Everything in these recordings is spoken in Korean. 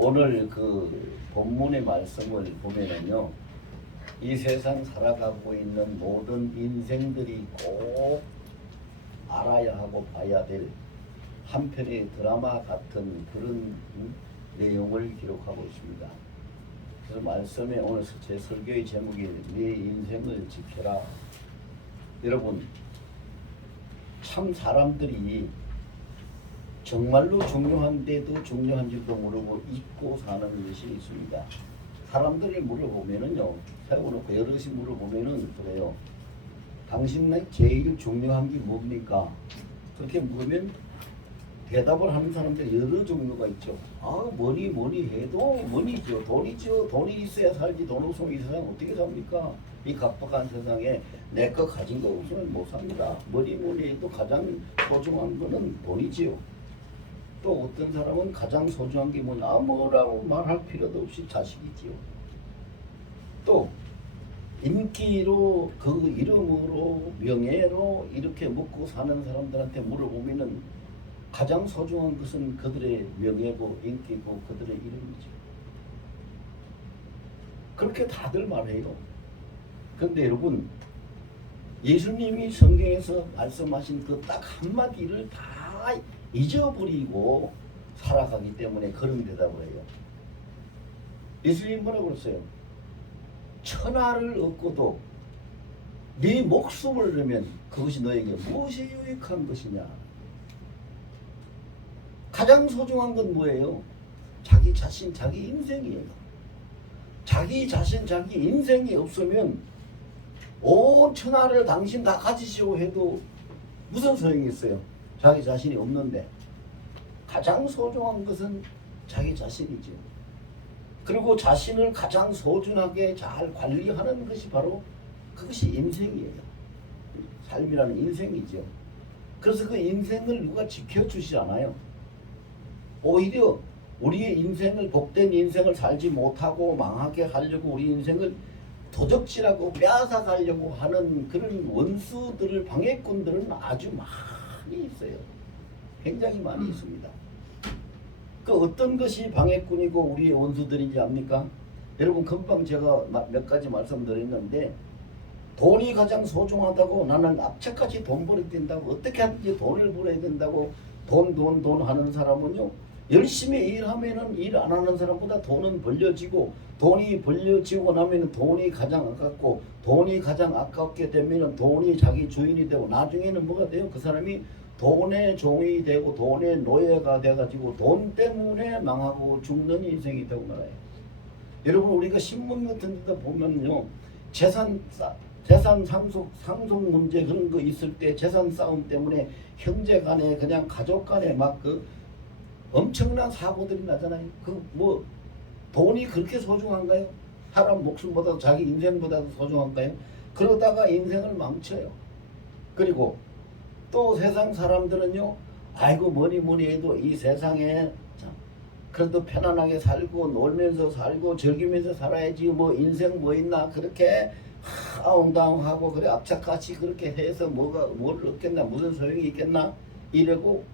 오늘 그 본문의 말씀을 보면은요, 이 세상 살아가고 있는 모든 인생들이 꼭 알아야 하고 봐야 될 한편의 드라마 같은 그런 내용을 기록하고 있습니다. 그래서 말씀에 오늘 제 설교의 제목이 내 인생을 지켜라. 여러분, 참 사람들이 정말로 중요한데도 중요한지도 모르고 잊고 사는 것이 있습니다. 사람들이 물어보면은요, 세워놓고 여럿이 물어보면은 그래요. 당신의 제일 중요한 게 뭡니까? 그렇게 물으면 대답을 하는 사람들이 여러 종류가 있죠. 뭐니 해도 뭐니죠. 돈이죠. 돈이 있어야 살지. 돈 없으면 이 세상 어떻게 삽니까? 이 각박한 세상에 내 거 가진 거 없으면 못 삽니다. 뭐니 해도 가장 소중한 거는 돈이지요. 또 어떤 사람은 가장 소중한 게 뭐냐, 뭐라고 말할 필요도 없이 자식이지요. 또 인기로, 그 이름으로, 명예로 이렇게 먹고 사는 사람들한테 물어보면은 가장 소중한 것은 그들의 명예고 인기고 그들의 이름이죠. 그렇게 다들 말해요. 그런데 여러분, 예수님이 성경에서 말씀하신 그 딱 한마디를 다 잊어버리고 살아가기 때문에 그런 대답을 해요. 예수님 뭐라고 그랬어요? 천하를 얻고도 네 목숨을 잃으면 그것이 너에게 무엇이 유익한 것이냐? 가장 소중한 건 뭐예요? 자기 자신, 자기 인생이에요. 자기 자신, 자기 인생이 없으면 온 천하를 당신 다 가지시오 해도 무슨 소용이 있어요? 자기 자신이 없는데. 가장 소중한 것은 자기 자신이죠. 그리고 자신을 가장 소중하게 잘 관리하는 것이 바로 그것이 인생이에요. 삶이라는 인생이죠. 그래서 그 인생을 누가 지켜주지 않아요. 오히려 우리의 인생을, 복된 인생을 살지 못하고 망하게 하려고 우리 인생을 도적질하고 빼앗아가려고 하는 그런 원수들을, 방해꾼들은 아주 많이 있어요. 굉장히 많이 있습니다. 그 어떤 것이 방해꾼이고 우리의 원수들인지 압니까? 여러분, 금방 제가 몇 가지 말씀드렸는데, 돈이 가장 소중하다고, 나는 앞차까지 돈 벌어야 된다고, 어떻게 하든지 돈을 벌어야 된다고 돈 하는 사람은요, 열심히 일하면은 일 안 하는 사람보다 돈은 벌려지고, 돈이 벌려지고 나면은 돈이 가장 아깝고, 돈이 가장 아깝게 되면은 돈이 자기 주인이 되고, 나중에는 뭐가 돼요? 그 사람이 돈의 종이 되고 돈의 노예가 돼가지고 돈 때문에 망하고 죽는 인생이 되고 말아요. 여러분, 우리가 신문 같은 데도 보면요, 재산 상속 문제 그런 거 있을 때 재산 싸움 때문에 형제 간에, 그냥 가족 간에 막 그 엄청난 사고들이 나잖아요. 그 뭐 돈이 그렇게 소중한가요? 사람 목숨보다 자기 인생보다도 소중한가요? 그러다가 인생을 망쳐요. 그리고 또 세상 사람들은요, 아이고 뭐니 해도 이 세상에 그래도 편안하게 살고 놀면서 살고 즐기면서 살아야지, 뭐 인생 뭐 있나, 그렇게 아웅다웅하고 그래 앞차같이 그렇게 해서 뭘 얻겠나, 무슨 소용이 있겠나 이러고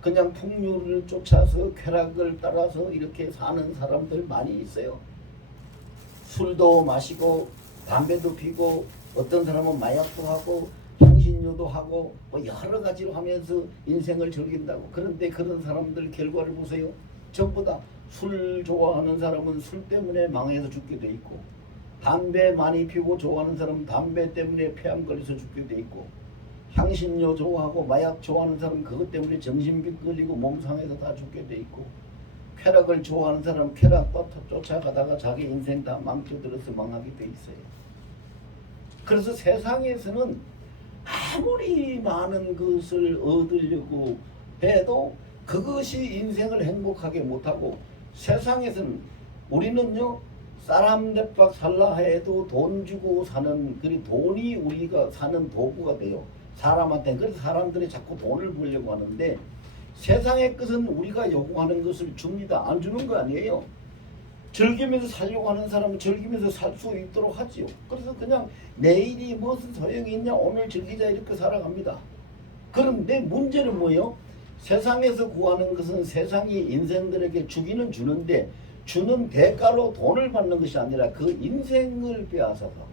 그냥 풍류를 쫓아서 쾌락을 따라서 이렇게 사는 사람들 많이 있어요. 술도 마시고 담배도 피고 어떤 사람은 마약도 하고 향신료도 하고 뭐 여러 가지로 하면서 인생을 즐긴다고. 그런데 그런 사람들 결과를 보세요. 전부 다 술 좋아하는 사람은 술 때문에 망해서 죽게 돼 있고, 담배 많이 피고 좋아하는 사람은 담배 때문에 폐암 걸려서 죽게 돼 있고, 향신료 좋아하고 마약 좋아하는 사람은 그것 때문에 정신병 걸리고 몸 상해서 다 죽게 돼 있고, 쾌락을 좋아하는 사람은 쾌락 쫓아가다가 자기 인생 다 망쳐들어서 망하게 돼 있어요. 그래서 세상에서는 아무리 많은 것을 얻으려고 해도 그것이 인생을 행복하게 못하고, 세상에서는 우리는요, 사람 대박 살라 해도 돈 주고 사는, 그 돈이 우리가 사는 도구가 돼요. 사람한테. 그래서 사람들이 자꾸 돈을 벌려고 하는데, 세상의 것은 우리가 요구하는 것을 줍니다. 안 주는 거 아니에요. 즐기면서 살려고 하는 사람은 즐기면서 살 수 있도록 하지요. 그래서 그냥 내일이 무슨 소용이 있냐, 오늘 즐기자 이렇게 살아갑니다. 그런데 문제는 뭐예요? 세상에서 구하는 것은 세상이 인생들에게 주기는 주는데 주는 대가로 돈을 받는 것이 아니라 그 인생을 빼앗아가 버려요.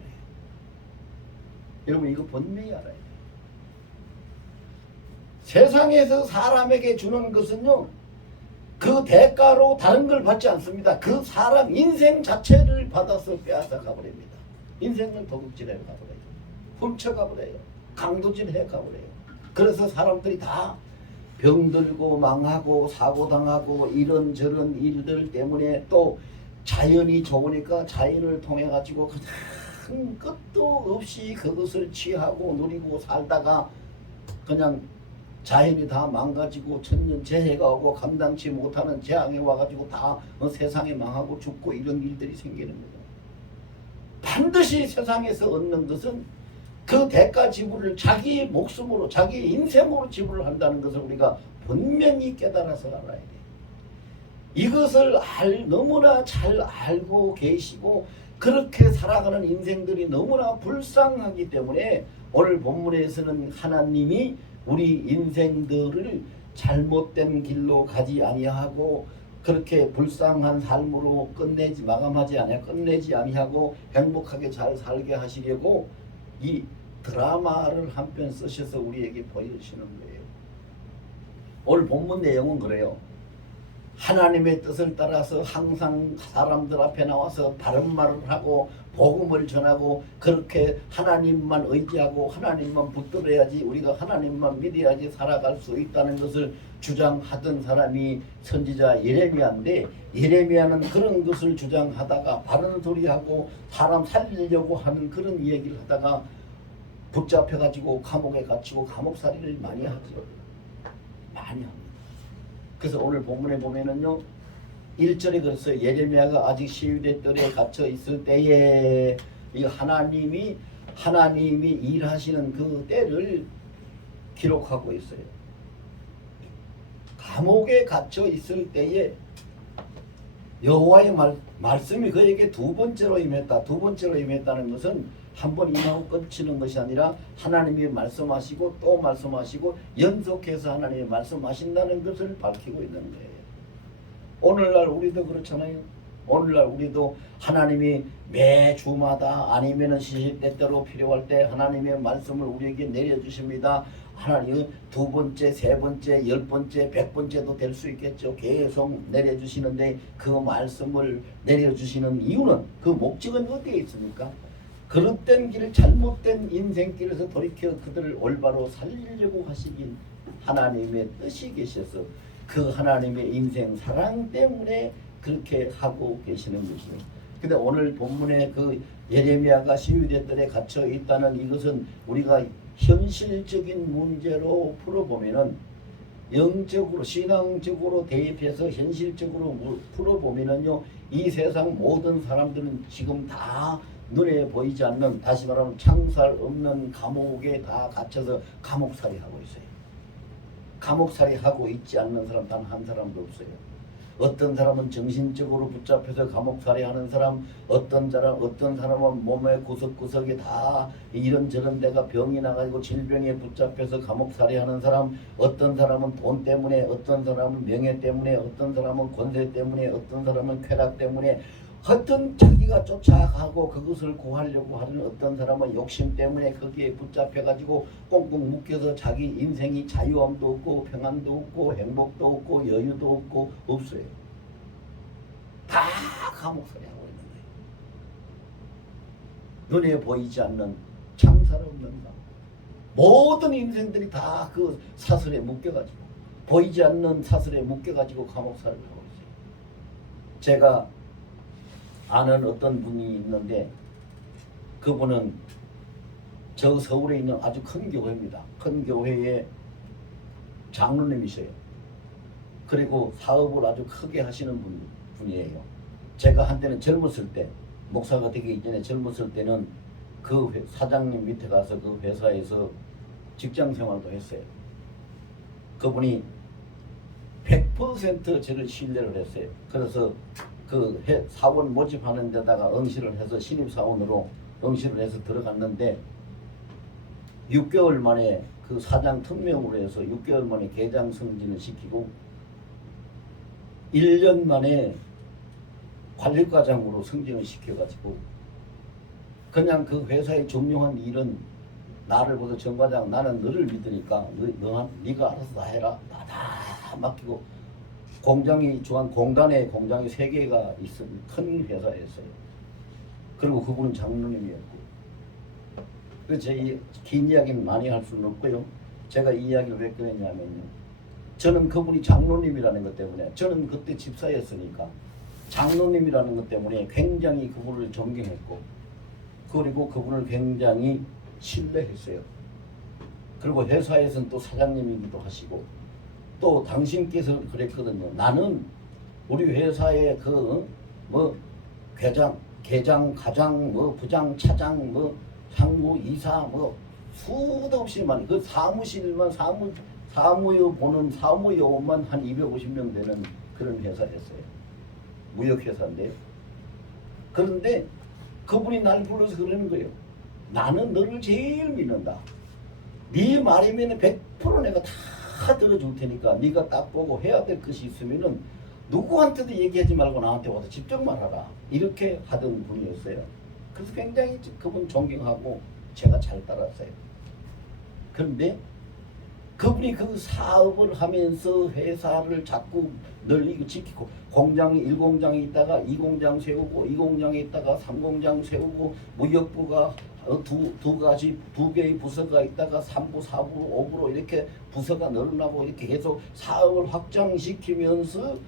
여러분 이거 분명히 알아야 돼요. 세상에서 사람에게 주는 것은요, 그 대가로 다른 걸 받지 않습니다. 그 사람 인생 자체를 받아서 빼앗아 가버립니다. 인생을 도둑질해 가버려요. 훔쳐 가버려요. 강도질해 가버려요. 그래서 사람들이 다 병들고 망하고 사고당하고 이런저런 일들 때문에 또 자연이 좋으니까 자연을 통해 가지고 그냥 끝도 없이 그것을 취하고 누리고 살다가 그냥 자연이 다 망가지고 천년재해가 오고 감당치 못하는 재앙이 와가지고 다 세상에 망하고 죽고 이런 일들이 생기는 거죠. 반드시 세상에서 얻는 것은 그 대가 지불을 자기 목숨으로 자기 인생으로 지불을 한다는 것을 우리가 분명히 깨달아서 알아야 돼요. 이것을 너무나 잘 알고 계시고 그렇게 살아가는 인생들이 너무나 불쌍하기 때문에 오늘 본문에서는 하나님이 우리 인생들을 잘못된 길로 가지 아니하고 그렇게 불쌍한 삶으로 끝내지 아니하고 행복하게 잘 살게 하시려고 이 드라마를 한 편 쓰셔서 우리에게 보여주시는 거예요. 오늘 본문 내용은 그래요. 하나님의 뜻을 따라서 항상 사람들 앞에 나와서 바른 말을 하고 복음을 전하고 그렇게 하나님만 의지하고 하나님만 붙들어야지 우리가 하나님만 믿어야지 살아갈 수 있다는 것을 주장하던 사람이 선지자 예레미야인데, 예레미야는 그런 것을 주장하다가 바른 소리하고 사람 살리려고 하는 그런 얘기를 하다가 붙잡혀가지고 감옥에 갇히고 감옥살이를 많이 하죠. 많이 합니다. 그래서 오늘 본문에 보면은요, 1절에 그랬어요. 예레미야가 아직 시위대 뜰에 갇혀 있을 때에 이 하나님이 일하시는 그 때를 기록하고 있어요. 감옥에 갇혀 있을 때에 여호와의 말씀이 그에게 두 번째로 임했다. 두 번째로 임했다는 것은 한 번 임하고 끝이는 것이 아니라 하나님이 말씀하시고 또 말씀하시고 연속해서 하나님이 말씀하신다는 것을 밝히고 있는 거예요. 오늘날 우리도 그렇잖아요. 오늘날 우리도 하나님이 매 주마다 아니면은 시시때때로 필요할 때 하나님의 말씀을 우리에게 내려주십니다. 하나님은 두 번째, 세 번째, 10번째, 100번째도 될 수 있겠죠. 계속 내려주시는데 그 말씀을 내려주시는 이유는 그 목적은 어디에 있습니까? 그릇된 길, 잘못된 인생길에서 돌이켜 그들을 올바로 살리려고 하시긴 하나님의 뜻이 계셔서 그 하나님의 인생 사랑 때문에 그렇게 하고 계시는 것이에요. 근데 오늘 본문에 그 예레미야가 시위대들에 갇혀 있다는 이것은 우리가 현실적인 문제로 풀어보면은 영적으로 신앙적으로 대입해서 현실적으로 풀어보면은요, 이 세상 모든 사람들은 지금 다 눈에 보이지 않는, 다시 말하면 창살 없는 감옥에 다 갇혀서 감옥살이 하고 있어요. 감옥살이 하고 있지 않는 사람 단 한 사람도 없어요. 어떤 사람은 정신적으로 붙잡혀서 감옥살이 하는 사람, 어떤 사람은 몸의 구석구석에 다 이런저런 데가 병이 나가지고 질병에 붙잡혀서 감옥살이 하는 사람, 어떤 사람은 돈 때문에, 어떤 사람은 명예 때문에, 어떤 사람은 권세 때문에, 어떤 사람은 쾌락 때문에, 어떤 자기가 쫓아가고 그것을 구하려고 하는 어떤 사람은 욕심 때문에 거기에 붙잡혀가지고 꽁꽁 묶여서 자기 인생이 자유함도 없고 평안도 없고 행복도 없고 여유도 없고 없어요. 다 감옥살이 하고 있는 거예요. 눈에 보이지 않는 창살 없는 감. 모든 인생들이 다 그 사슬에 묶여가지고, 보이지 않는 사슬에 묶여가지고 감옥살이를 하고 있어요. 제가 아는 어떤 분이 있는데 그분은 저 서울에 있는 아주 큰 교회입니다. 큰 교회의 장로님이세요. 그리고 사업을 아주 크게 하시는 분이에요. 제가 한때는 젊었을 때, 목사가 되기 이전에 젊었을 때는 그 사장님 밑에 가서 그 회사에서 직장 생활도 했어요. 그분이 100% 저를 신뢰를 했어요. 그래서 그 사원 모집하는 데다가 응시를 해서 신입사원으로 응시를 해서 들어갔는데 6개월 만에 그 사장 특명으로 해서 6개월 만에 계장 승진을 시키고 1년 만에 관리과장으로 승진을 시켜가지고 그냥 그 회사의 중요한 일은 나를 보고 정 과장 나는 너를 믿으니까 네가 알아서 다 해라. 다 맡기고 공장이 중한 공단에 공장이 3개가 있은 큰 회사였어요. 그리고 그분은 장로님이었고 그래서 제 긴 이야기는 많이 할 수는 없고요. 제가 이 이야기를 왜 꺼냈냐면요. 저는 그분이 장로님이라는 것 때문에 저는 그때 집사였으니까 장로님이라는 것 때문에 굉장히 그분을 존경했고 그리고 그분을 굉장히 신뢰했어요. 그리고 회사에서는 또 사장님이기도 하시고 또 당신께서 그랬거든요. 나는 우리 회사의 그 뭐 계장, 가장, 뭐 부장, 차장, 뭐 상무, 이사, 뭐 수도 없이 많이 그 사무실만 사무요 보는 사무요원만 한 250명 되는 그런 회사였어요. 무역회사인데요. 그런데 그분이 날 불러서 그러는 거예요. 나는 너를 제일 믿는다. 네 말이면 100% 내가 다 들어줄 테니까 네가 딱 보고 해야 될 것이 있으면은 누구한테도 얘기하지 말고 나한테 와서 직접 말하라. 이렇게 하던 분이었어요. 그래서 굉장히 그분 존경하고 제가 잘 따랐어요. 그런데 그분이 그 사업을 하면서 회사를 자꾸 늘리고 지키고 공장이 1공장에 있다가 2공장 세우고 2공장에 있다가 3공장 세우고 무역부가 두 개의 부서가 있다가 3부, 4부로, 5부로 이렇게 부서가 늘어나고 이렇게 계속 사업을 확장시키면서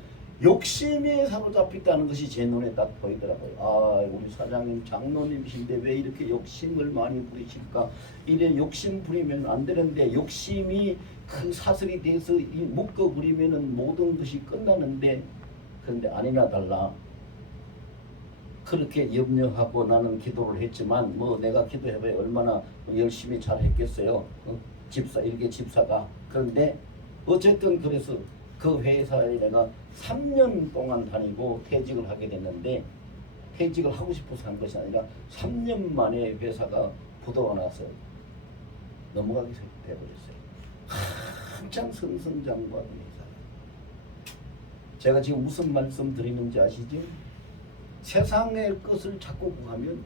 욕심에 사로잡혔다는 것이 제 눈에 딱 보이더라고요. 아, 우리 사장님 장로님이신데 왜 이렇게 욕심을 많이 부리실까? 이래 욕심 부리면 안 되는데 욕심이 그 사슬이 돼서 묶어 부리면은 모든 것이 끝나는데 그런데 아니나 달라. 그렇게 염려하고 나는 기도를 했지만 뭐 내가 기도해봐야 얼마나 열심히 잘 했겠어요. 집사 이렇게 집사가. 그런데 어쨌든 그래서 그 회사에 내가 3년 동안 다니고 퇴직을 하게 됐는데 퇴직을 하고 싶어서 한 것이 아니라 3년 만에 회사가 부도가 나서 넘어가게 되어버렸어요. 한창 승승장구하던 회사가. 제가 지금 무슨 말씀 드리는지 아시죠? 세상의 것을 자꾸 구하면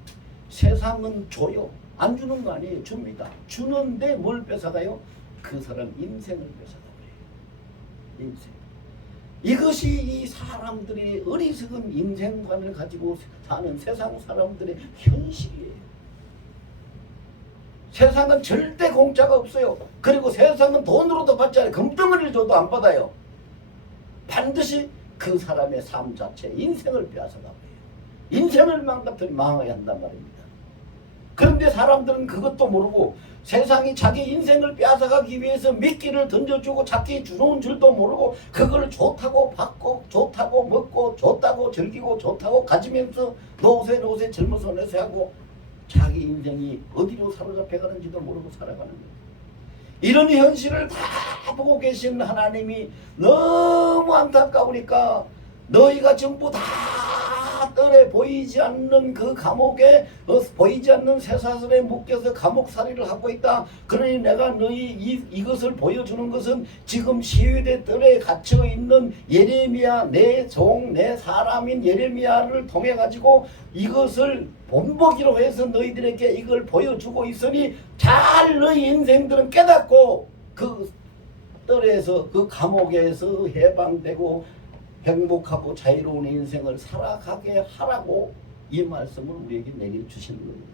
세상은 줘요. 안 주는 거 아니에요. 줍니다. 주는데 뭘 뺏어가요? 그 사람 인생을 뺏어가버려요. 인생. 이것이 이 사람들의 어리석은 인생관을 가지고 사는 세상 사람들의 현실이에요. 세상은 절대 공짜가 없어요. 그리고 세상은 돈으로도 받지 않아요. 금덩어리를 줘도 안 받아요. 반드시 그 사람의 삶 자체, 인생을 빼앗아가버려요. 인생을 망하게 한단 말입니다. 그런데 사람들은 그것도 모르고 세상이 자기 인생을 빼앗아가기 위해서 미끼를 던져주고 자기 주는 줄도 모르고 그걸 좋다고 받고 좋다고 먹고 좋다고 즐기고 좋다고 가지면서 노세 젊어서 내세하고 자기 인생이 어디로 사로잡혀 가는지도 모르고 살아가는 거예요. 이런 현실을 다 보고 계신 하나님이 너무 안타까우니까 너희가 전부 다 뜰에 보이지 않는 그 감옥에 보이지 않는 쇠사슬에 묶여서 감옥살이를 하고 있다. 그러니 내가 너희 이것을 보여주는 것은 지금 시위대 뜰에 갇혀 있는 예레미야 내 종 내 사람인 예레미야를 통해 가지고 이것을 본보기로 해서 너희들에게 이걸 보여주고 있으니 잘 너희 인생들은 깨닫고 그 뜰에서 그 감옥에서 해방되고 행복하고 자유로운 인생을 살아가게 하라고 이 말씀을 우리에게 내려주시는 겁니다.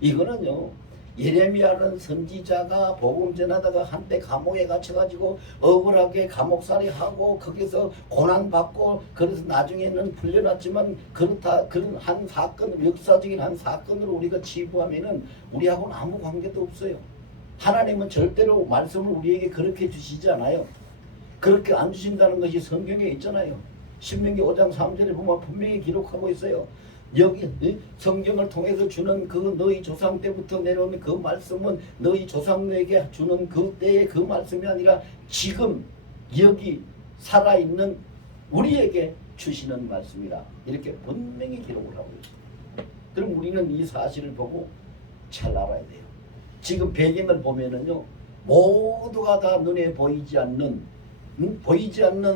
이거는요, 예레미야는 선지자가 복음 전하다가 한때 감옥에 갇혀가지고 억울하게 감옥살이하고 거기서 고난받고 그래서 나중에는 풀려났지만 그런 한 사건, 역사적인 한 사건으로 우리가 치부하면은 우리하고는 아무 관계도 없어요. 하나님은 절대로 말씀을 우리에게 그렇게 주시지 않아요. 그렇게 안 주신다는 것이 성경에 있잖아요. 신명기 5장 3절에 보면 분명히 기록하고 있어요. 여기 성경을 통해서 주는 그 너희 조상 때부터 내려오는 그 말씀은 너희 조상에게 주는 그때의 그 말씀이 아니라 지금 여기 살아있는 우리에게 주시는 말씀이라 이렇게 분명히 기록을 하고 있습니다. 그럼 우리는 이 사실을 보고 잘 알아야 돼요. 지금 배경을 보면은요, 모두가 다 눈에 보이지 않는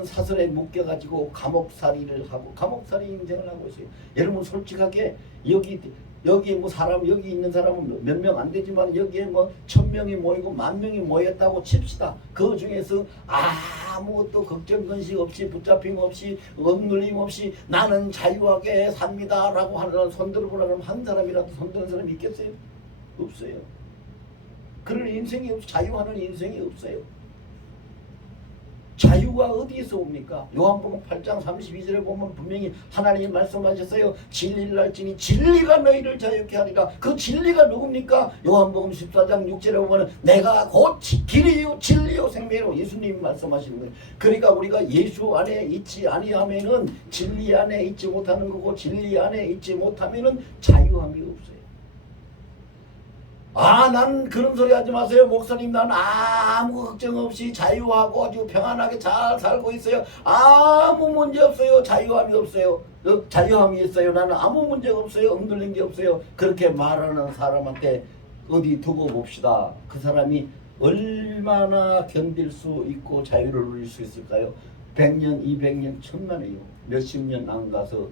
사슬에 묶여가지고 감옥살이를 하고 감옥살이 인생을 하고 있어요. 여러분 솔직하게 여기 뭐 사람 여기 있는 사람은 몇 명 안 되지만 여기에 뭐 1000명이 모이고 10,000명이 모였다고 칩시다. 그 중에서 아무것도 걱정 근심 없이 붙잡힘 없이 억눌림 없이 나는 자유하게 삽니다라고 하는 손 들어보라 그러면 한 사람이라도 손 드는 사람이 있겠어요? 없어요. 그런 인생이 자유하는 인생이 없어요. 자유가 어디에서 옵니까? 요한복음 8장 32절에 보면 분명히 하나님이 말씀하셨어요. 진리를 알지니 진리가 너희를 자유케 하리라. 그 진리가 누굽니까? 요한복음 14장 6절에 보면 내가 곧 길이요 진리요 생명이요 예수님이 말씀하시는 거예요. 그러니까 우리가 예수 안에 있지 아니하면은 진리 안에 있지 못하는 거고 진리 안에 있지 못하면은 자유함이 없어요. 난 그런 소리 하지 마세요. 목사님 난 아무 걱정 없이 자유하고 아주 평안하게 잘 살고 있어요. 아무 문제 없어요. 자유함이 없어요. 자유함이 있어요. 나는 아무 문제가 없어요. 흔들린 게 없어요. 그렇게 말하는 사람한테 어디 두고 봅시다. 그 사람이 얼마나 견딜 수 있고 자유를 누릴 수 있을까요? 100년, 200년, 1000년이요. 몇십 년 안 가서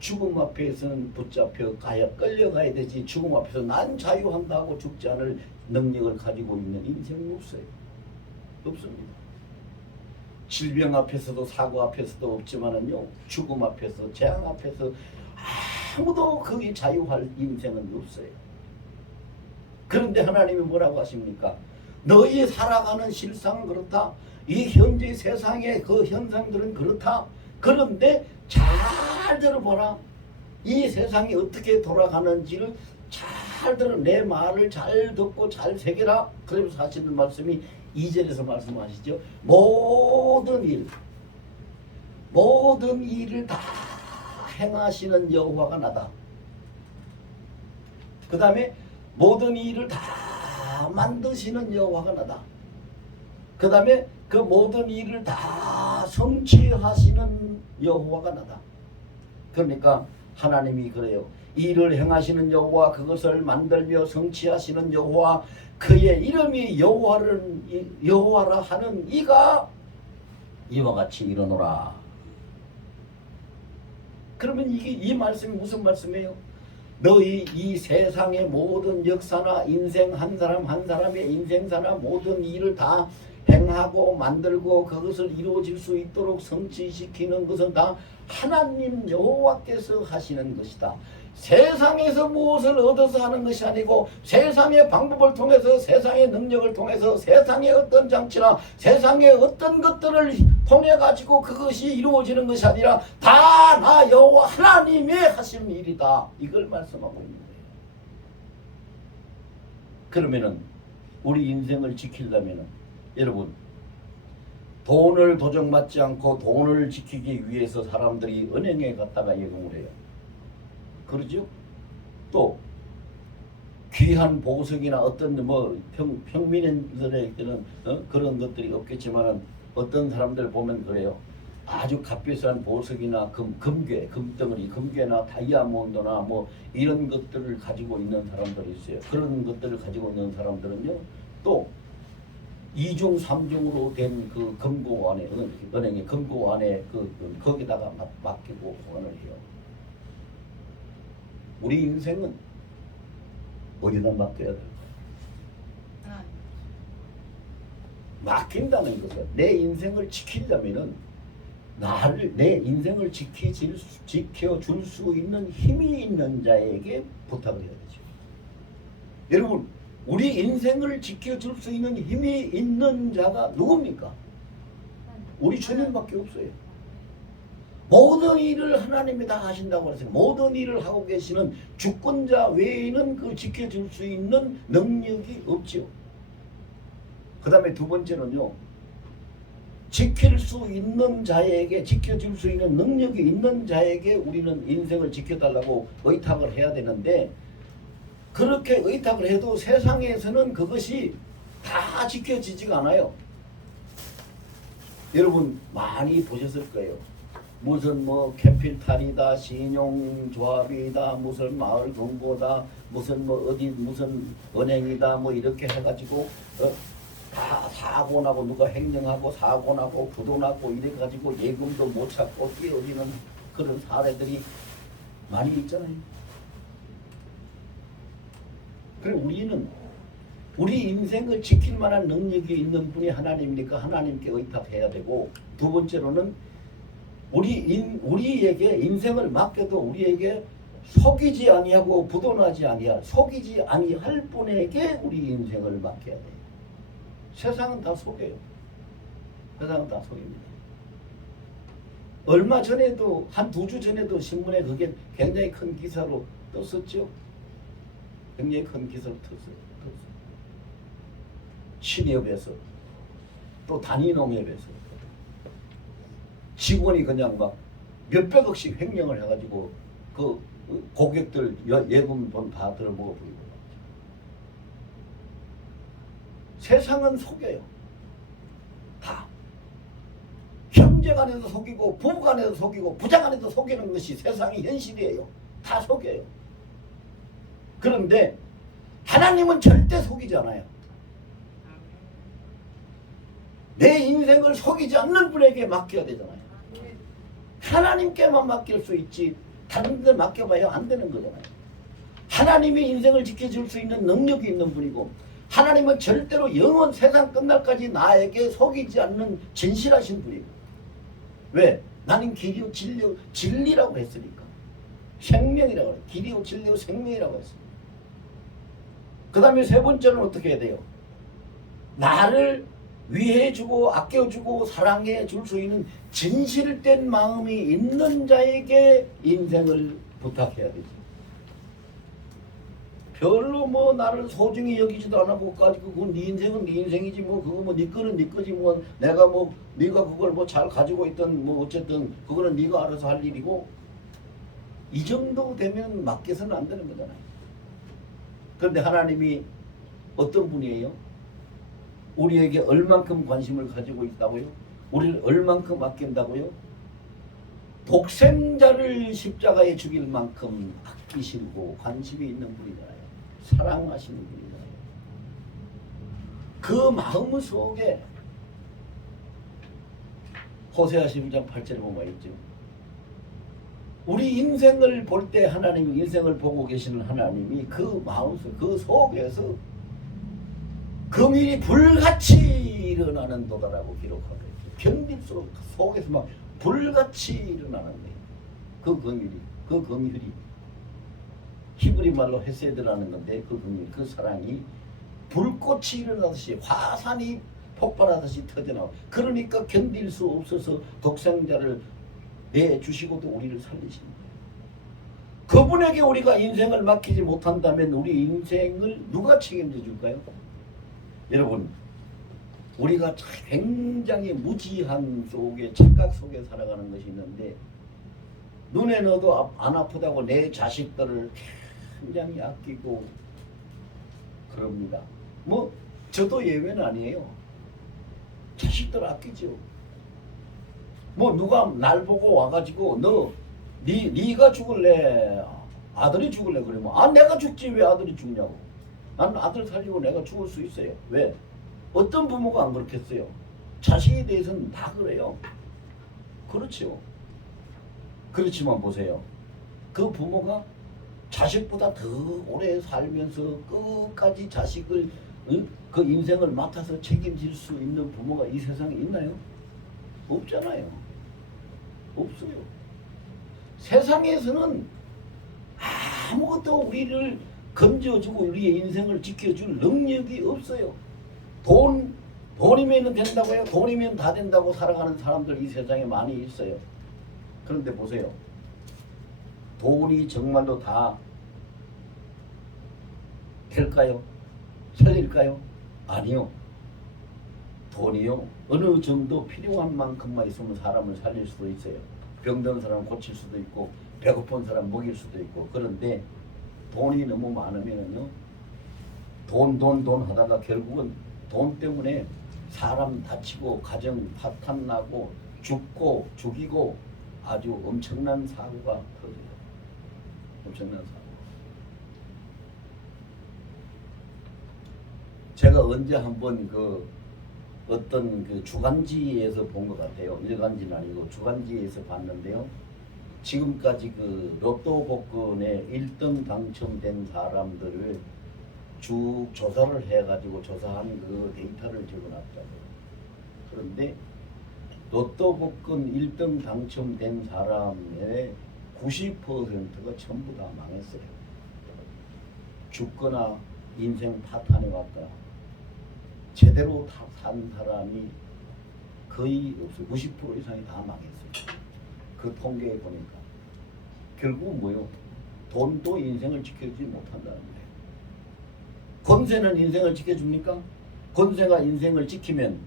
죽음 앞에서는 붙잡혀 가야 끌려가야 되지 죽음 앞에서 난 자유한다고 죽지 않을 능력을 가지고 있는 인생이 없어요. 없습니다. 질병 앞에서도 사고 앞에서도 없지만은요 죽음 앞에서 재앙 앞에서 아무도 거기 자유할 인생은 없어요. 그런데 하나님이 뭐라고 하십니까? 너희 살아가는 실상은 그렇다. 이 현재 세상의 그 현상들은 그렇다. 그런데 잘 들어보라. 이 세상이 어떻게 돌아가는지를 잘 들어. 내 말을 잘 듣고 잘 새겨라. 그러면서 하시는 말씀이 2절에서 말씀하시죠. 모든 일을 다 행하시는 여호와가 나다. 그 다음에 모든 일을 다 만드시는 여호와가 나다. 그 다음에 그 모든 일을 다 성취하시는 여호와가 나다. 그러니까 하나님이 그래요. 일을 행하시는 여호와 그것을 만들며 성취하시는 여호와 그의 이름이 여호와라 하는 이가 이와 같이 이르노라. 그러면 이 말씀이 무슨 말씀이에요? 너희 이 세상의 모든 역사나 인생 한 사람 한 사람의 인생사나 모든 일을 다 행하고 만들고 그것을 이루어질 수 있도록 성취시키는 것은 다 하나님 여호와께서 하시는 것이다. 세상에서 무엇을 얻어서 하는 것이 아니고 세상의 방법을 통해서 세상의 능력을 통해서 세상의 어떤 장치나 세상의 어떤 것들을 통해 가지고 그것이 이루어지는 것이 아니라 다 나 여호와 하나님이 하시는 일이다. 이걸 말씀하고 있는 거예요. 그러면은 우리 인생을 지키려면은 여러분 돈을 도적맞지 않고 돈을 지키기 위해서 사람들이 은행에 갔다가 예금을 해요. 그러죠? 또 귀한 보석이나 어떤 뭐 평민들에게는 그런 것들이 없겠지만 어떤 사람들 보면 그래요. 아주 값비싼 보석이나 금괴, 금덩어리, 금괴나 다이아몬드나 뭐 이런 것들을 가지고 있는 사람들이 있어요. 그런 것들을 가지고 있는 사람들은요. 또 2중, 3중으로 된 그 금고 안에 은행의 금고 안에 거기다가 맡기고 보관을 해요. 우리 인생은 어디다 맡겨야 될까? 맡긴다는 것은 내 인생을 지키려면은 내 인생을 지켜줄 수 있는 힘이 있는 자에게 부탁을 해야 되죠. 여러분, 우리 인생을 지켜줄 수 있는 힘이 있는 자가 누굽니까? 우리 주님밖에 없어요. 모든 일을 하나님이 다 하신다고 했어요. 모든 일을 하고 계시는 주권자 외에는 그 지켜줄 수 있는 능력이 없지요. 그 다음에 두 번째는요. 지킬 수 있는 자에게, 지켜줄 수 있는 능력이 있는 자에게 우리는 인생을 지켜달라고 의탁을 해야 되는데 그렇게 의탁을 해도 세상에서는 그것이 다 지켜지지가 않아요. 여러분 많이 보셨을 거예요. 무슨 뭐 캐피탈이다, 신용조합이다, 무슨 마을 금고다, 무슨 뭐 어디 무슨 은행이다, 뭐 이렇게 해가지고 다 사고 나고 누가 횡령하고 사고 나고 부도 나고 이래가지고 예금도 못 찾고 깨어지는 그런 사례들이 많이 있잖아요. 그리고 우리는 우리 인생을 지킬 만한 능력이 있는 분이 하나님이니까 하나님께 의탁해야 되고, 두 번째로는 우리에게 인생을 맡겨도 우리에게 속이지 아니하고 부도나지 아니할, 속이지 아니할 분에게 우리 인생을 맡겨야 돼요. 세상은 다 속여요. 세상은 다 속입니다. 얼마 전에도 한 2주 전에도 신문에 그게 굉장히 큰 기사로 떴었죠. 굉장히 큰 기사로 떴어요. 신협에서 또 단위농협에서 직원이 그냥 막 몇백억씩 횡령을 해가지고 그 고객들 예금 돈 다 들어먹어버리고. 세상은 속여요. 다. 형제간에도 속이고 부부간에도 속이고 부자간에도 속이는 것이 세상의 현실이에요. 다 속여요. 그런데 하나님은 절대 속이지 않아요. 내 인생을 속이지 않는 분에게 맡겨야 되잖아요. 하나님께만 맡길 수 있지 다른 데 맡겨봐야 안 되는 거잖아요. 하나님이 인생을 지켜줄 수 있는 능력이 있는 분이고, 하나님은 절대로 영원 세상 끝날까지 나에게 속이지 않는 진실하신 분이고. 왜? 나는 길이요 진리요 진리라고 했으니까. 생명이라고 해요. 길이요 진리요 생명이라고 했습니다. 그 다음에 세 번째는 어떻게 해야 돼요? 나를 위해주고 아껴주고 사랑해 줄 수 있는 진실된 마음이 있는 자에게 인생을 부탁해야 되지. 별로 뭐 나를 소중히 여기지도 않고 가지고 그건 네 인생은 네 인생이지 뭐 그거 뭐 네 거는 네 거지 뭐 내가 뭐 네가 그걸 뭐 잘 가지고 있던 뭐 어쨌든 그거는 네가 알아서 할 일이고, 이 정도 되면 맡겨서는 안 되는 거잖아요. 그런데 하나님이 어떤 분이에요? 우리에게 얼만큼 관심을 가지고 있다고요? 우리를 얼만큼 아낀다고요? 독생자를 십자가에 죽일 만큼 아끼시고 관심이 있는 분이잖아요. 사랑하시는 분이잖아요. 그 마음 속에 호세아 12장 8절에 보면 있죠. 우리 인생을 볼 때 하나님이, 인생을 보고 계시는 하나님이 그 마음속, 그 속에서 금일이 불같이 일어나는 도다라고 기록하고 있어요. 견딜 수 속에서 막 불같이 일어나는 거예요. 그 금일이 히브리 말로 헤세드라는 건데, 그 금일, 그 사랑이 불꽃이 일어나듯이 화산이 폭발하듯이 터져나와. 그러니까 견딜 수 없어서 독생자를 내주시고도 우리를 살리십니다. 그분에게 우리가 인생을 맡기지 못한다면 우리 인생을 누가 책임져 줄까요? 여러분, 우리가 굉장히 무지한 속에, 착각 속에 살아가는 것이 있는데, 눈에 넣어도 안 아프다고 내 자식들을 굉장히 아끼고 그럽니다. 뭐 저도 예외는 아니에요. 자식들 아끼죠. 뭐 누가 날 보고 와가지고 네가 죽을래 아들이 죽을래 그러면 내가 죽지 왜 아들이 죽냐고. 나는 아들 살리고 내가 죽을 수 있어요. 왜? 어떤 부모가 안 그렇겠어요? 자식에 대해서는 다 그래요. 그렇죠. 그렇지만 보세요. 그 부모가 자식보다 더 오래 살면서 끝까지 자식을 그 인생을 맡아서 책임질 수 있는 부모가 이 세상에 있나요? 없잖아요. 없어요. 세상에서는 아무것도 우리를 건져주고 우리의 인생을 지켜줄 능력이 없어요. 돈이면 된다고요? 돈이면 다 된다고 살아가는 사람들 이 세상에 많이 있어요. 그런데 보세요. 돈이 정말로 다 될까요? 살릴까요? 아니요. 돈이요. 어느 정도 필요한 만큼만 있으면 사람을 살릴 수도 있어요. 병든 사람 고칠 수도 있고 배고픈 사람 먹일 수도 있고. 그런데 돈이 너무 많으면요, 돈 하다가 결국은 돈 때문에 사람 다치고 가정 파탄나고 죽고 죽이고 아주 엄청난 사고가 터져요. 엄청난 사고. 제가 언제 한번 어떤 그 주간지에서 본 것 같아요. 일간지는 아니고 주간지에서 봤는데요. 지금까지 그 로또 복권에 1등 당첨된 사람들을 쭉 조사를 해가지고 조사한 그 데이터를 적어놨다고요. 그런데 로또 복권 1등 당첨된 사람의 90%가 전부 다 망했어요. 죽거나 인생 파탄에 왔거나 제대로 산 사람이 거의 없어요. 90% 이상이 다 망했어요. 그 통계에 보니까 결국 뭐요? 돈도 인생을 지켜주지 못한다는 거예요. 권세는 인생을 지켜줍니까? 권세가 인생을 지키면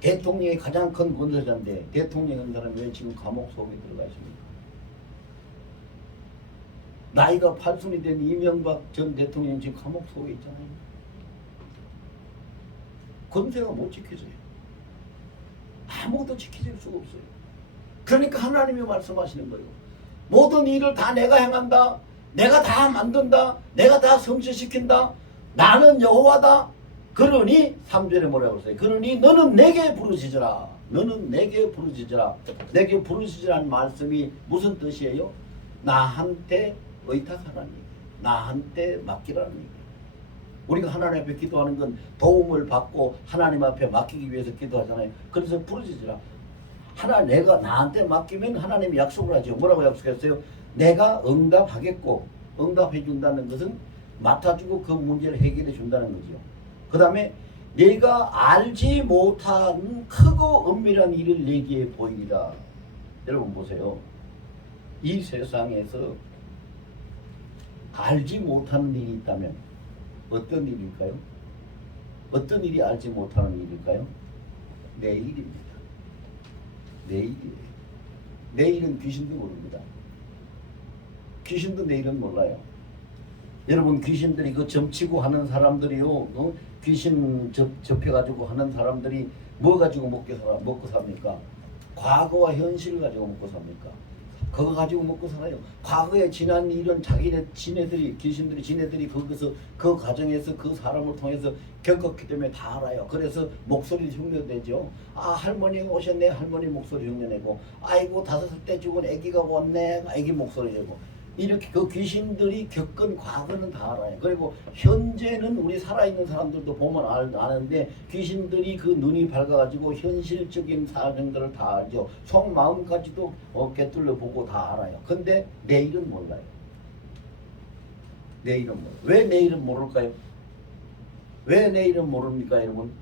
대통령이 가장 큰 권세자인데 대통령인 사람이 왜 지금 감옥 속에 들어가 있습니까? 나이가 8순이 된 이명박 전 대통령 지금 감옥 속에 있잖아요. 권세가 못 지켜져요. 아무것도 지켜질 수가 없어요. 그러니까 하나님이 말씀하시는 거예요. 모든 일을 다 내가 행한다. 내가 다 만든다. 내가 다 성취시킨다. 나는 여호와다. 그러니 3절에 뭐라고 했어요? 그러니 너는 내게 부르짖으라. 너는 내게 부르짖으라. 내게 부르짖으라는 말씀이 무슨 뜻이에요? 나한테 의탁하라는 얘기예요. 나한테 맡기라는 얘기예요. 우리가 하나님 앞에 기도하는 건 도움을 받고 하나님 앞에 맡기기 위해서 기도하잖아요. 그래서 부르짖으라. 내가 나한테 맡기면 하나님이 약속을 하죠. 뭐라고 약속했어요? 내가 응답하겠고, 응답해 준다는 것은 맡아주고 그 문제를 해결해 준다는 거죠. 그 다음에 내가 알지 못한 크고 은밀한 일을 내게 보이리라. 여러분 보세요. 이 세상에서 알지 못하는 일이 있다면 어떤 일일까요? 어떤 일이 알지 못하는 일일까요? 내일입니다. 내일이에요. 내일은 귀신도 모릅니다. 귀신도 내일은 몰라요. 여러분 귀신들이 그 점치고 하는 사람들이요, 귀신 접해가지고 하는 사람들이 뭐 가지고 먹고 삽니까? 과거와 현실 가지고 먹고 삽니까? 그거 가지고 먹고 살아요. 과거에 지난 일은 지네들이 거기서 그 과정에서 그 사람을 통해서 겪었기 때문에 다 알아요. 그래서 목소리 흉내내죠. 아, 할머니가 오셨네. 할머니 목소리 흉내내고, 아이고 5살 때 죽은 아기가 왔네. 아기 목소리 내고. 이렇게 그 귀신들이 겪은 과거는 다 알아요. 그리고 현재는 우리 살아있는 사람들도 보면 아는데 귀신들이 그 눈이 밝아가지고 현실적인 사정들을 다 알죠. 속마음까지도 꿰뚫려 보고 다 알아요. 근데 내일은 몰라요. 내일은 몰라요. 왜 내일은 모를까요? 왜 내일은 모릅니까, 여러분?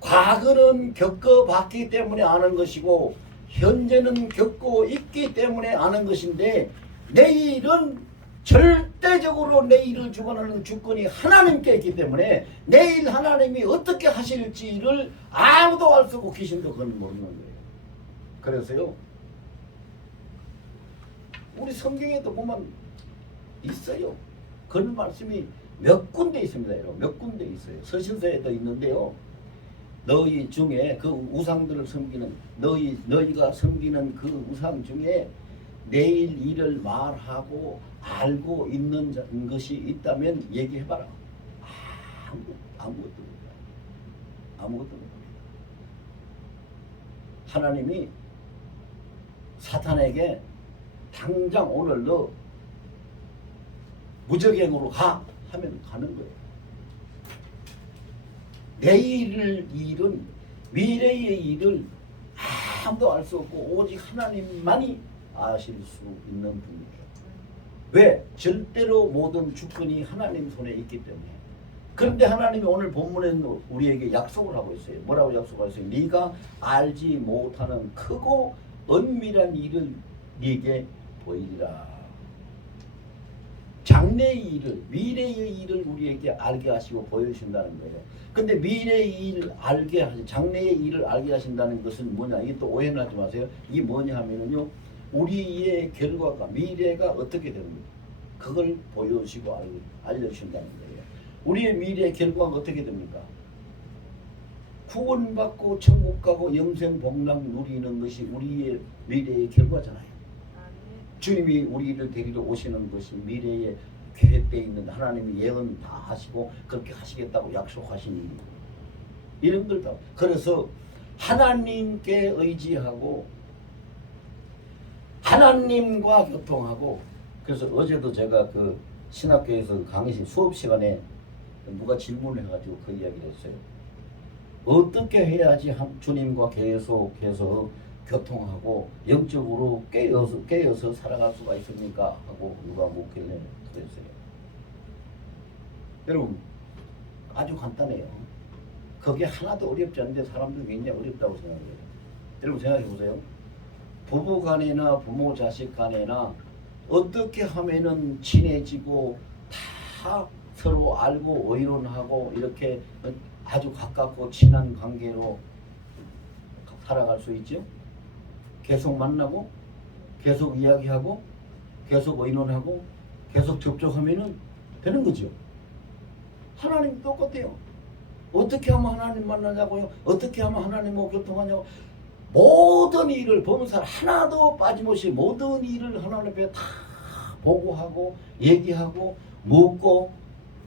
과거는 겪어봤기 때문에 아는 것이고 현재는 겪고 있기 때문에 아는 것인데 내일은 절대적으로 내일을 주관하는 주권이 하나님께 있기 때문에 내일 하나님이 어떻게 하실지를 아무도 알 수 없고 귀신도 그건 모르는 거예요. 그래서요, 우리 성경에도 보면 있어요. 그런 말씀이 몇 군데 있습니다. 여러분. 몇 군데 있어요. 서신서에도 있는데요. 너희 중에 그 우상들을 섬기는 너희가 섬기는 그 우상 중에 내일 일을 말하고 알고 있는 것이 있다면 얘기해봐라. 아무것도 몰라요. 아무것도 몰라요. 하나님이 사탄에게 당장 오늘 너 무적행으로 가 하면 가는 거예요. 내일 일은, 미래의 일을 아무도 알 수 없고 오직 하나님만이 아실 수 있는 분이에요. 왜? 절대로 모든 주권이 하나님 손에 있기 때문에. 그런데 하나님이 오늘 본문에는 우리에게 약속을 하고 있어요. 뭐라고 약속하셨어요? 네가 알지 못하는 크고 은밀한 일을 네게 보이리라. 장래의 일을, 미래의 일을 우리에게 알게 하시고 보여주신다는 거예요. 근데 미래의 일을 알게 하시, 장래의 일을 알게 하신다는 것은 뭐냐? 이게 또 오해는 하지 마세요. 이게 뭐냐 하면은요, 우리의 결과가, 미래가 어떻게 되는가, 그걸 보여주시고 알려주신다는 거예요. 우리의 미래의 결과가 어떻게 됩니까? 구원받고 천국 가고 영생 복락 누리는 것이 우리의 미래의 결과잖아요. 주님이 우리를 데리러 오시는 것이 미래에 계획되어 있는, 하나님이 예언 다 하시고 그렇게 하시겠다고 약속하신 일이고, 이런 걸 다. 그래서 하나님께 의지하고 하나님과 교통하고. 그래서 어제도 제가 그 신학교에서 강의 수업 시간에 누가 질문을 해가지고 그 이야기를 했어요. 어떻게 해야지 주님과 계속해서 교통하고 영적으로 깨어서 살아갈 수가 있습니까? 하고 누가 묻길래 그랬어요. 여러분 아주 간단해요. 그게 하나도 어렵지 않은데 사람들이 굉장히 어렵다고 생각해요. 여러분 생각해 보세요. 부부 간에나 부모 자식 간에나 어떻게 하면은 친해지고 다 서로 알고 의논하고 이렇게 아주 가깝고 친한 관계로 살아갈 수 있죠? 계속 만나고 계속 이야기하고 계속 의논하고 계속 접촉하면은 되는 거죠. 하나님 똑같아요. 어떻게 하면 하나님 만나냐고요? 어떻게 하면 하나님하고 교통하냐고? 모든 일을 보는 사람 하나도 빠짐없이 모든 일을 하나님 앞에 다 보고하고 얘기하고 묻고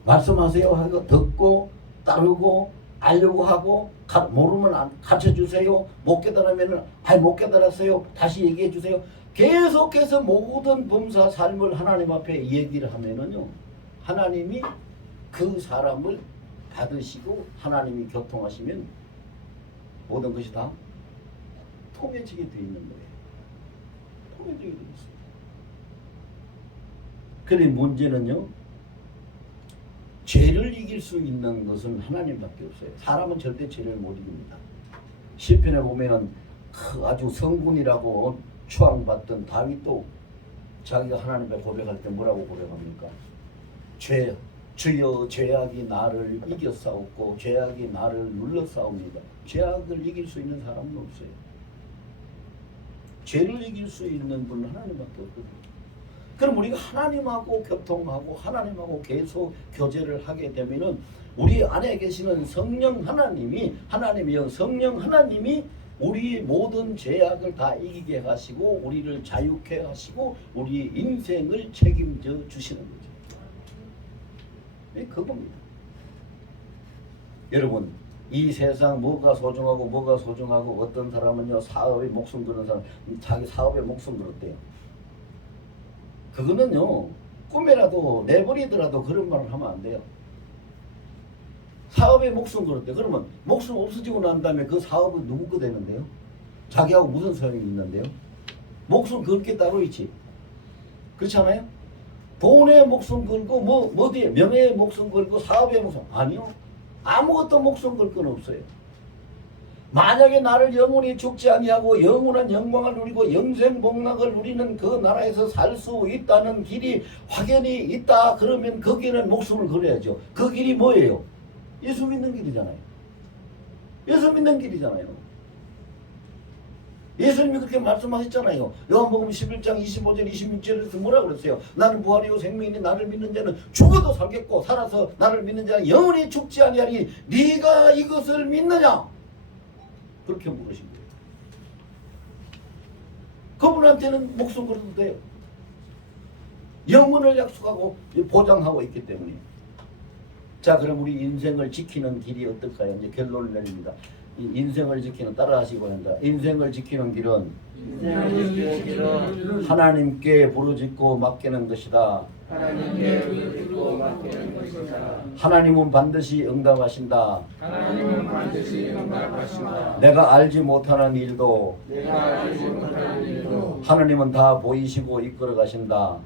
말씀하세요 하고 듣고 따르고 알려고 하고 모르면 가르쳐주세요. 못 깨달으면 못 깨달았어요. 다시 얘기해 주세요. 계속해서 모든 범사 삶을 하나님 앞에 얘기를 하면은요, 하나님이 그 사람을 받으시고 하나님이 교통하시면 모든 것이 다 통해지게 되어 있는 거예요. 통해지게 되어 있습니다. 그런데 문제는요, 죄를 이길 수 있는 것은 하나님밖에 없어요. 사람은 절대 죄를 못 이깁니다. 시편에 보면은 아주 성군이라고 추앙받던 다윗도 자기가 하나님 앞에 고백할 때 뭐라고 고백합니까? 주여 죄악이 나를 이겨싸웠고 죄악이 나를 눌러싸웁니다. 죄악을 이길 수 있는 사람은 없어요. 죄를 이길 수 있는 분은 하나님밖에 없거든요. 그럼 우리가 하나님하고 교통하고 하나님하고 계속 교제를 하게 되면은 우리 안에 계시는 성령 하나님이요 성령 하나님이 우리 모든 죄악을 다 이기게 하시고 우리를 자유케 하시고 우리 인생을 책임져 주시는 거죠. 그겁니다. 여러분 이 세상 뭐가 소중하고 어떤 사람은요 사업에 목숨 거는 사람 자기 사업에 목숨 걸었대요. 그거는요 꿈에라도 내버리더라도 그런 말을 하면 안 돼요. 사업에 목숨 걸었대. 그러면 목숨 없어지고 난 다음에 그 사업은 누구 거 되는데요? 자기하고 무슨 소용이 있는데요? 목숨 걸 게 따로 있지. 그렇지 않아요? 돈에 목숨 걸고 어디에 명예에 목숨 걸고 사업에 목숨 아니요. 아무것도 목숨 걸 건 없어요. 만약에 나를 영원히 죽지 아니하고 영원한 영광을 누리고 영생복락을 누리는 그 나라에서 살 수 있다는 길이 확연히 있다 그러면 거기에는 목숨을 걸어야죠. 그 길이 뭐예요? 예수 믿는 길이잖아요. 예수 믿는 길이잖아요. 예수님이 그렇게 말씀하셨잖아요. 요한복음 11장 25절 26절에서 뭐라 그랬어요? 나는 부활이요 생명이니 나를 믿는 자는 죽어도 살겠고 살아서 나를 믿는 자는 영원히 죽지 아니하리니 네가 이것을 믿느냐? 그렇게 물으신 거예요. 그분한테는 목숨 걸어도 돼요. 영혼을 약속하고 보장하고 있기 때문에. 자, 그럼 우리 인생을 지키는 길이 어떨까요? 이제 결론을 내립니다. 이 인생을 지키는 따라하시고 한다. 인생을 지키는 길은 하나님께 부르짖고 맡기는 것이다. 하나님은 반드시 응답하신다. 내가 알지 못하는 일도 하나님은 다 보이시고 이끌어 가신다.